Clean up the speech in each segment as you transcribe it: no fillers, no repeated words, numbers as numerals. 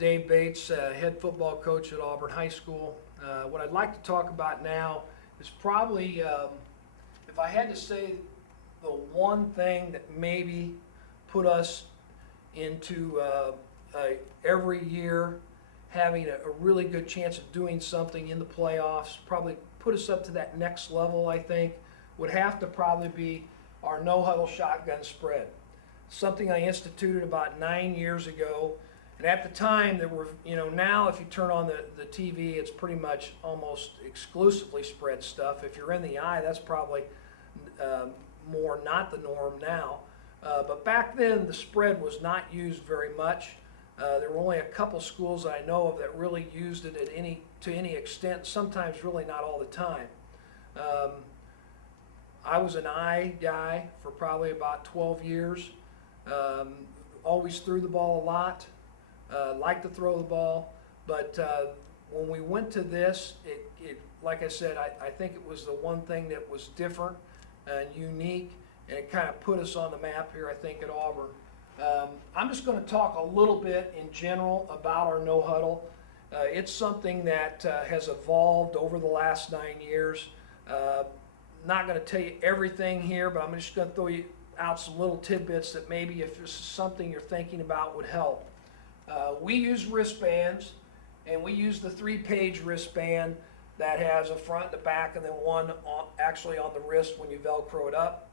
Dave Bates, head football coach at Auburn High School. What I'd like to talk about now is probably, if I had to say the one thing that maybe put us into every year having a really good chance of doing something in the playoffs, probably put us up to that next level, I think, would have to probably be our no-huddle shotgun spread. Something I instituted about 9 years ago. And at the time, there were, now if you turn on the TV, it's pretty much almost exclusively spread stuff. If you're in the eye, that's probably more not the norm now. But back then, the spread was not used very much. There were only a couple schools that I know of that really used it to any extent, sometimes really not all the time. I was an eye guy for probably about 12 years. Always threw the ball a lot. Liked to throw the ball, but when we went to this, like I said, I think it was the one thing that was different and unique, and it kind of put us on the map here, I think, at Auburn. I'm just going to talk a little bit in general about our no huddle. It's something that has evolved over the last 9 years. Not going to tell you everything here, but I'm just going to throw you out some little tidbits that maybe if this is something you're thinking about would help. We use wristbands, and we use the 3-page wristband that has a front, the back, and then one actually on the wrist when you Velcro it up.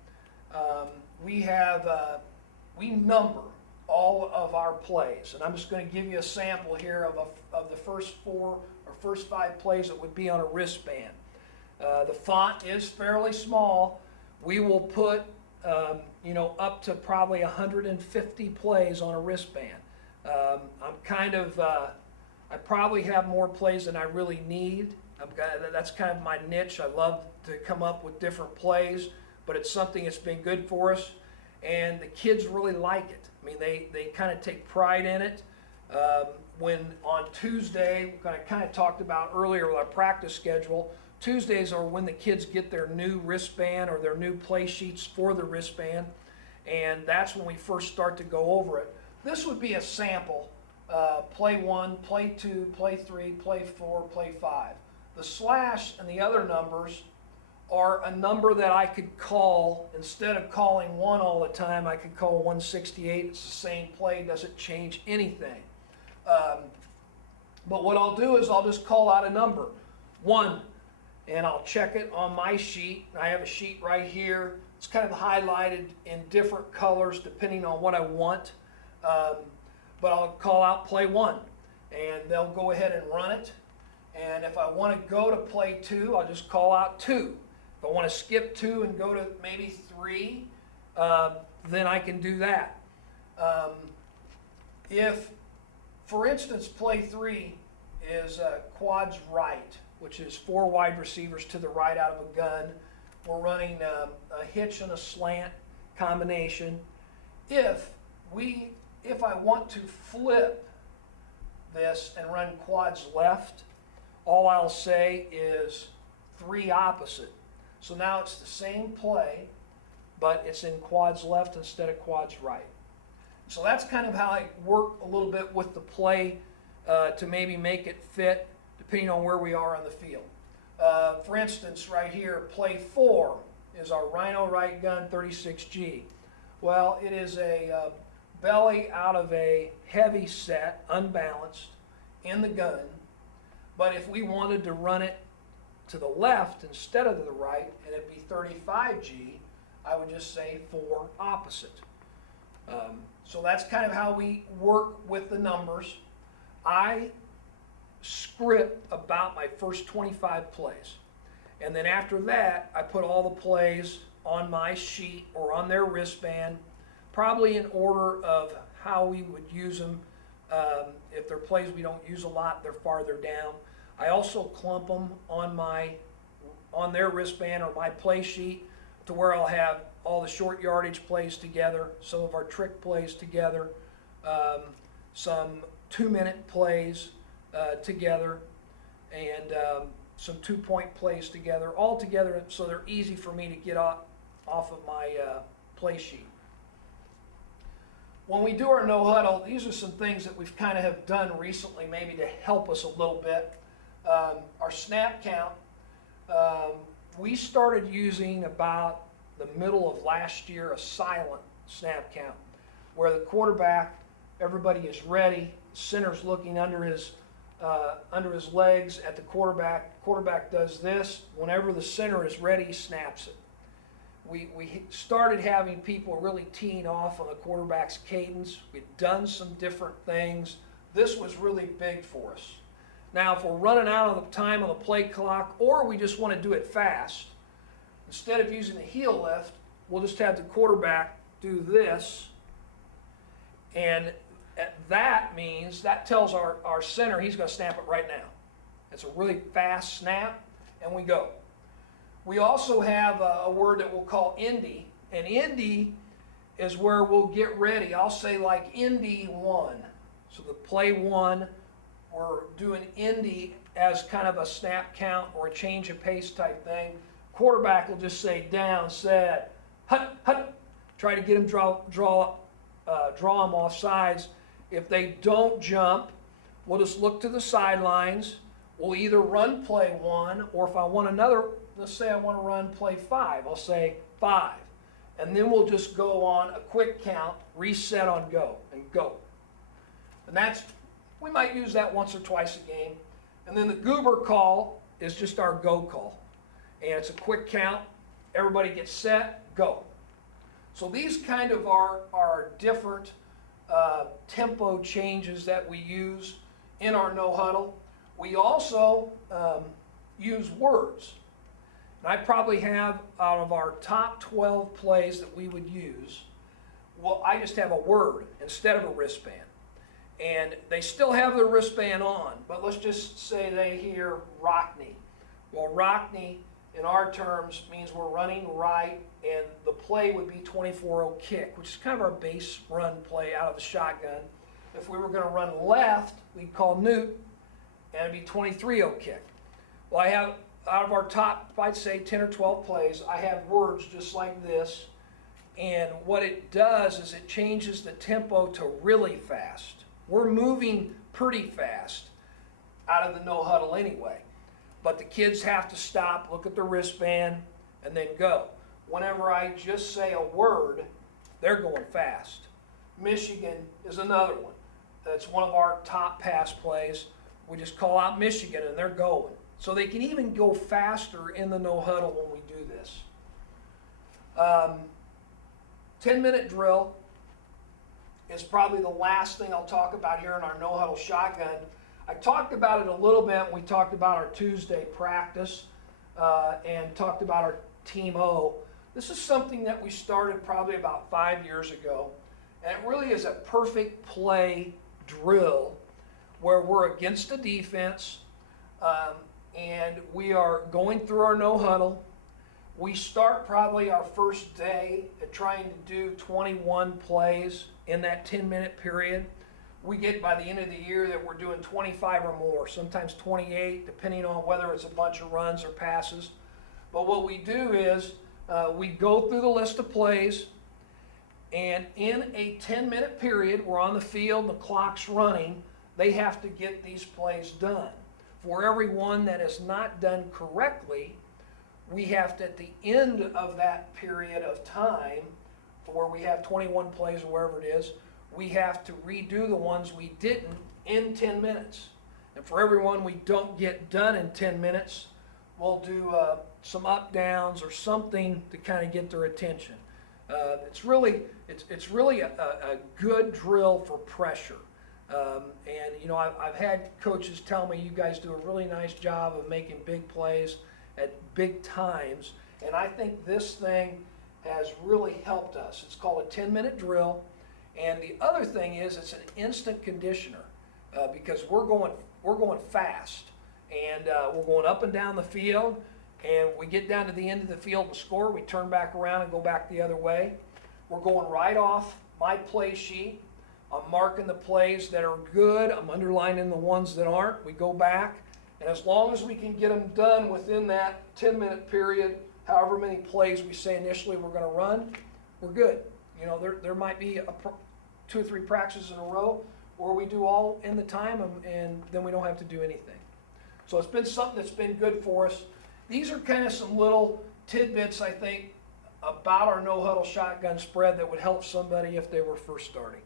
We number all of our plays, and I'm just going to give you a sample here of the first 4 or first 5 plays that would be on a wristband. The font is fairly small. We will put up to probably 150 plays on a wristband. I probably have more plays than I really need. That's kind of my niche. I love to come up with different plays, but it's something that's been good for us, and the kids really like it. I mean, they kind of take pride in it. When on Tuesday, I kind of talked about earlier with our practice schedule, Tuesdays are when the kids get their new wristband or their new play sheets for the wristband, and that's when we first start to go over it. This would be a sample, play 1, play 2, play 3, play 4, play 5. The slash and the other numbers are a number that I could call. Instead of calling 1 all the time, I could call 168. It's the same play, doesn't change anything. But what I'll do is I'll just call out a number, 1, and I'll check it on my sheet. I have a sheet right here. It's kind of highlighted in different colors depending on what I want. But I'll call out play 1, and they'll go ahead and run it. And if I want to go to play 2, I'll just call out 2. If I want to skip 2 and go to maybe 3, then I can do that. If, for instance, play 3 is quads right, which is 4 wide receivers to the right out of a gun, we're running a hitch and a slant combination. If I want to flip this and run quads left, all I'll say is 3 opposite. So now it's the same play, but it's in quads left instead of quads right. So that's kind of how I work a little bit with the play to maybe make it fit depending on where we are on the field. For instance, right here, play 4 is our Rhino right gun 36G. Well, it is a belly out of a heavy set, unbalanced, in the gun. But if we wanted to run it to the left instead of to the right, and it'd be 35G, I would just say 4 opposite. So that's kind of how we work with the numbers. I script about my first 25 plays. And then after that, I put all the plays on my sheet or on their wristband, probably in order of how we would use them. If they're plays we don't use a lot, they're farther down. I also clump them on their wristband or my play sheet to where I'll have all the short yardage plays together, some of our trick plays together, some 2-minute plays together, and some 2-point plays together, all together so they're easy for me to get off of my play sheet. when we do our no huddle, these are some things that we've kind of have done recently, maybe to help us a little bit. Our snap count, we started using about the middle of last year a silent snap count, where the quarterback, everybody is ready, center's looking under his legs at the quarterback. Quarterback does this. Whenever the center is ready, he snaps it. We started having people really teeing off on the quarterback's cadence. We've done some different things. This was really big for us. Now, if we're running out of the time on the play clock, or we just want to do it fast, instead of using the heel lift, we'll just have the quarterback do this. And that means, that tells our center he's going to snap it right now. It's a really fast snap, and we go. We also have a word that we'll call Indy, and Indy is where we'll get ready. I'll say like Indy 1. So the play 1, we're doing Indy as kind of a snap count or a change of pace type thing. Quarterback will just say down, set, hut, hut. Try to get them draw them off sides. If they don't jump, we'll just look to the sidelines. We'll either run play 1, or if I want another, let's say I want to run play 5, I'll say 5. And then we'll just go on a quick count, reset on go, and go. And that's, we might use that once or twice a game. And then the goober call is just our go call. And it's a quick count, everybody gets set, go. So these kind of are different tempo changes that we use in our no huddle. We also use words. And I probably have, out of our top 12 plays that we would use, well, I just have a word instead of a wristband. And they still have their wristband on, but let's just say they hear Rockney. Well, Rockney, in our terms, means we're running right, and the play would be 24-0 kick, which is kind of our base run play out of the shotgun. If we were going to run left, we'd call Newt, and it'd be 23-0 kick. Well, I have, out of our top, I'd say 10 or 12 plays, I have words just like this, and what it does is it changes the tempo to really fast. We're moving pretty fast out of the no huddle anyway, but the kids have to stop, look at the wristband, and then go. Whenever I just say a word, they're going fast. Michigan is another one. That's one of our top pass plays. We just call out Michigan and they're going. So they can even go faster in the no huddle when we do this. 10-minute drill is probably the last thing I'll talk about here in our no huddle shotgun. I talked about it a little bit when we talked about our Tuesday practice and talked about our Team O. This is something that we started probably about 5 years ago, and it really is a perfect play drill where we're against the defense and we are going through our no huddle. We start probably our first day at trying to do 21 plays in that 10-minute period. We get by the end of the year that we're doing 25 or more, sometimes 28, depending on whether it's a bunch of runs or passes. But what we do is we go through the list of plays, and in a 10-minute period, we're on the field, the clock's running, they have to get these plays done. For every one that is not done correctly, we have to, at the end of that period of time, where we have 21 plays or wherever it is, we have to redo the ones we didn't in 10 minutes. And for every one we don't get done in 10 minutes, we'll do some up downs or something to kind of get their attention. It's really a good drill for pressure. And you know, I've had coaches tell me, you guys do a really nice job of making big plays at big times, and I think this thing has really helped us. It's called a 10-minute drill, and the other thing is it's an instant conditioner because we're going fast, and we're going up and down the field, and we get down to the end of the field and score, we turn back around and go back the other way. We're going right off my play sheet. I'm marking the plays that are good. I'm underlining the ones that aren't. We go back, and as long as we can get them done within that 10-minute period, however many plays we say initially we're going to run, we're good. You know, there might be 2 or 3 practices in a row, or we do all in the time and then we don't have to do anything. So it's been something that's been good for us. These are kind of some little tidbits, I think, about our no huddle shotgun spread that would help somebody if they were first starting.